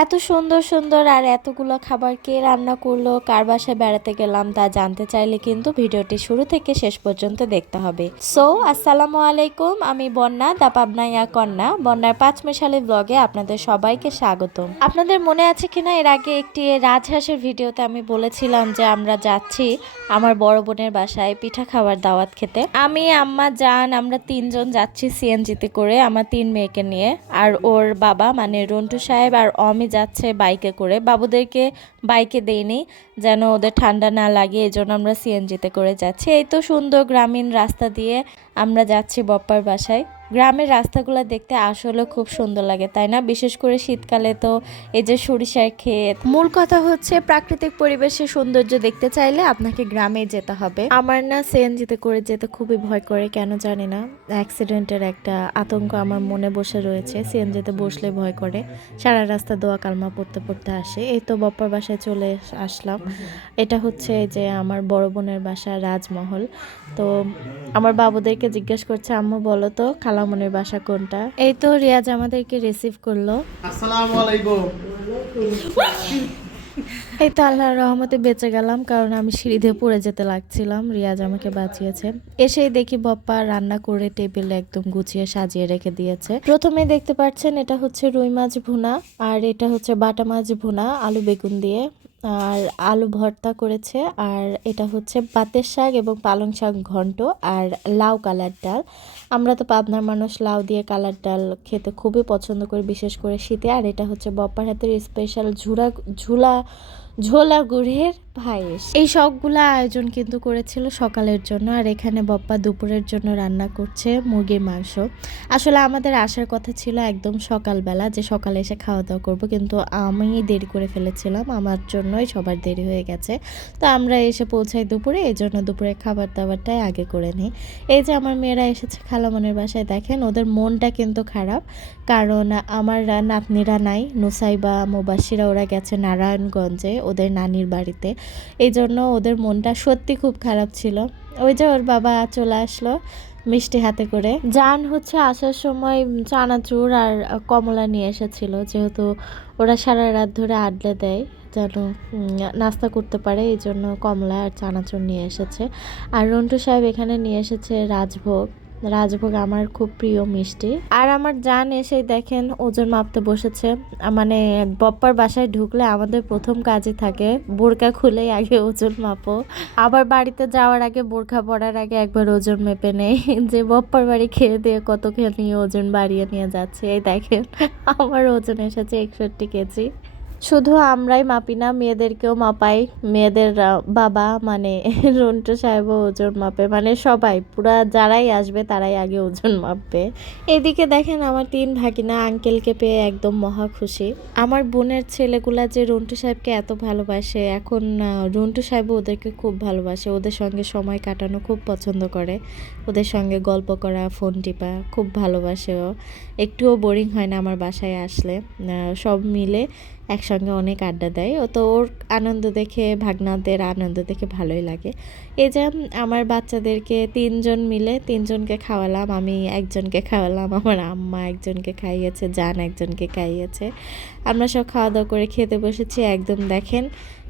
এত সুন্দর সুন্দর আর এতগুলো খাবার কে রান্না করলো, কার বাসায় বেড়াতে গেলাম তা জানতে চাইলে কিন্তু ভিডিওটি শুরু থেকে শেষ পর্যন্ত দেখতে হবে। সো আসসালামু আলাইকুম, আমি বন্যা দা পাবনাইয়া কন্যা, বন্যার পাঁচমিশালি ব্লগে আপনাদের সবাইকে স্বাগতম। আপনাদের মনে আছে কিনা এর আগে একটি রাজহাঁসের ভিডিওতে আমি বলেছিলাম যে আমরা যাচ্ছি আমার বড় বোনের বাসায় পিঠা খাবার দাওয়াত খেতে। আমি, আম্মা, জান, আমরা তিনজন যাচ্ছি সিএনজিতে করে আমার তিন মেয়েকে নিয়ে, আর ওর বাবা মানে রন্টু সাহেব আর অমি যাচ্ছে বাইকে করে। বাবুদেরকে বাইকে দেইনি যেন ওদের ঠান্ডা না লাগে, এই জন্য আমরা সিএনজিতে করে যাচ্ছি। এই তো সুন্দর গ্রামীণ রাস্তা দিয়ে আমরা যাচ্ছি বপ্পার বাসায়। গ্রামের রাস্তাগুলো দেখতে আসলে খুব সুন্দর লাগে, তাই না? বিশেষ করে শীতকালে তো এই যে সরিষার ক্ষেত। মূল কথা হচ্ছে প্রাকৃতিক পরিবেশের সৌন্দর্য দেখতে চাইলে আপনাকে গ্রামে যেতে হবে। আমার না সিএনজিতে করে যেতে খুবই ভয় করে, কেন জানি না। অ্যাক্সিডেন্টের একটা আতঙ্ক আমার মনে বসে রয়েছে। সিএনজিতে বসলে ভয় করে, সারা রাস্তা দোয়া কালমা পড়তে পড়তে আসে। এই তো বপ্পার বাসায় চলে আসলাম। এটা হচ্ছে যে আমার বড় বোনের বাসা রাজমহল। তো আমার বাবুদেরকে জিজ্ঞেস করছে, আম্মু বলো তো খালামনির বাসা কোনটা। এই তো রিয়াজ আমাদেরকে রিসিভ করলো। আসসালামু আলাইকুম। এই তো আল্লাহর রহমতে বেঁচে গেলাম, কারণ আমি সিঁড়ি দিয়ে পড়ে যেতে লাগছিলাম। রিয়াজ আমাকে বাঁচিয়েছে। এসেই দেখি বপ্পা রান্না করে টেবিলে একদম গুছিয়ে সাজিয়ে রেখে দিয়েছে। প্রথমে দেখতে পাচ্ছেন এটা হচ্ছে রুই মাছ ভুনা, আর এটা হচ্ছে বাটা মাছ ভুনা আলু বেগুন দিয়ে, আর আলু ভর্তা করেছে, আর এটা হচ্ছে পাতের শাক এবং পালং শাক ঘন্ট, আর লাউ কালার ডাল। আমরা তো পাবনার মানুষ, লাউ দিয়ে কালার ডাল খেতে খুবই পছন্দ করি, বিশেষ করে শীতে। আর এটা হচ্ছে বপ্পার হাতের স্পেশাল ঝোলা গুড়ের পায়েস। এই সবগুলো আয়োজন কিন্তু করেছিল সকালের জন্য, আর এখানে বপ্পা দুপুরের জন্য রান্না করছে মুরগির মাংস। আসলে আমাদের আসার কথা ছিল একদম সকালবেলা, যে সকালে এসে খাওয়া দাওয়া করবো, কিন্তু আমি দেরি করে ফেলেছিলাম, আমার জন্যই সবার দেরি হয়ে গেছে। তো আমরা এসে পৌঁছাই দুপুরে, এই জন্য দুপুরে খাবার দাবারটাই আগে করে নিই। এই যে আমার মেয়েরা এসেছে খালামনের বাসায়, দেখেন ওদের মনটা কিন্তু খারাপ, কারণ আমার নাতনিরা নাই, নুসাইবা মুবাশিরা ওরা গেছে নারায়ণগঞ্জে ওদের নানির বাড়িতে। এই জন্য ওদের মনটা সত্যি খুব খারাপ ছিল। ওই যে ওর বাবা চলে আসলো মিষ্টি হাতে করে। জান হচ্ছে আসার সময় চানাচুর আর কমলা নিয়ে এসেছিল, যেহেতু ওরা সারা রাত ধরে আড্ডা দেয় যেন নাস্তা করতে পারে, এই জন্য কমলা আর চানাচুর নিয়ে এসেছে। আর রন্টু সাহেব এখানে নিয়ে এসেছে রাজভোগ। রাজভোগ আমার খুব প্রিয় মিষ্টি। আর আমার জান এসে দেখেন ওজন মাপতে বসেছে। মানে বপ্পার বাসায় ঢুকলে আমাদের প্রথম কাজই থাকে বোরকা খুলেই আগে ওজন মাপো, আবার বাড়িতে যাওয়ার আগে বোরকা পরার আগে একবার ওজন মেপে নেই যে বপ্পার বাড়ি খেয়ে দিয়ে কতখানি ওজন বাড়িয়ে নিয়ে যাচ্ছে। এই দেখেন আমার ওজন এসেছে 61 কেজি। শুধু আমরাই মাপি না, মেয়েদেরকেও মাপাই। মেয়েদের বাবা মানে রন্টু সাহেবও ওজন মাপে, মানে সবাই পুরা যারাই আসবে তারাই আগে ওজন মাপবে। এদিকে দেখেন আমার তিন ভাগিনা আঙ্কেলকে পেয়ে একদম মহা খুশি। আমার বোনের ছেলেগুলা যে রন্টু সাহেবকে এত ভালোবাসে, এখন রন্টু সাহেবও ওদেরকে খুব ভালোবাসে, ওদের সঙ্গে সময় কাটানো খুব পছন্দ করে, ওদের সঙ্গে গল্প করা, ফোন টিপা খুব ভালোবাসে ও। একটুও বোরিং হয় না আমার বাসায় আসলে, সব মিলে একসঙ্গে অনেক আড্ডা দেয়। ও তো ওর আনন্দ দেখে, ভাগনাদের আনন্দ দেখে ভালোই লাগে। এই যে আমার বাচ্চাদেরকে তিনজন মিলে তিনজনকে খাওয়ালাম, আমি একজনকে খাওয়ালাম, আমার আম্মা একজনকে খাইয়েছে, জান একজনকে খাইয়েছে। আমরা সব খাওয়া দাওয়া করে খেতে বসেছি। একদম দেখেন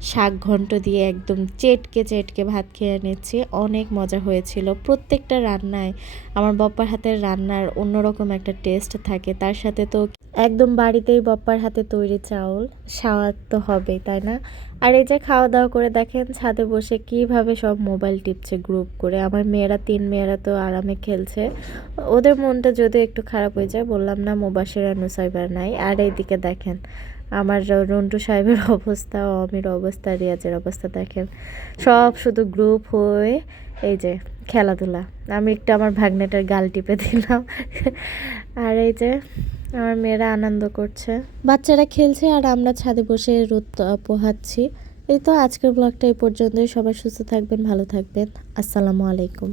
শাক ঘন্ট দিয়ে একদম চেটকে চেটকে ভাত খেয়ে নিচ্ছি, অনেক মজা হয়েছিল। প্রত্যেকটা রান্নায় আমার বপ্পার হাতের রান্নার অন্যরকম একটা টেস্ট থাকে, তার সাথে তো একদম বাড়িতেই বপ্পার হাতে তৈরি চাউল, স্বাদ তো হবেই, তাই না? আর এই যে খাওয়া দাওয়া করে দেখেন ছাদে বসে কিভাবে সব মোবাইল টিপছে গ্রুপ করে। আমার মেয়েরা, তিন মেয়েরা তো আরামে খেলছে। ওদের মনটা যদি একটু খারাপ হয়ে যায়, বললাম না মুবাশির আর নুসাইবার নাই। আর এইদিকে দেখেন আমার রন্টু সাহেবের অবস্থা, অমির অবস্থা, রিয়াজের অবস্থা দেখেন, সব শুধু গ্রুপ হয়ে এই যে খেলাধুলা। আমি একটু আমার ভাগ্নেটার গাল টিপে দিলাম। আর এই যে আমার মেয়েরা আনন্দ করছে, বাচ্চারা খেলছে, আর আমরা ছাদে বসে রোদ পোহাচ্ছি। এই তো আজকের ব্লগটা এই পর্যন্তই। সবাই সুস্থ থাকবেন, ভালো থাকবেন। আসসালামু আলাইকুম।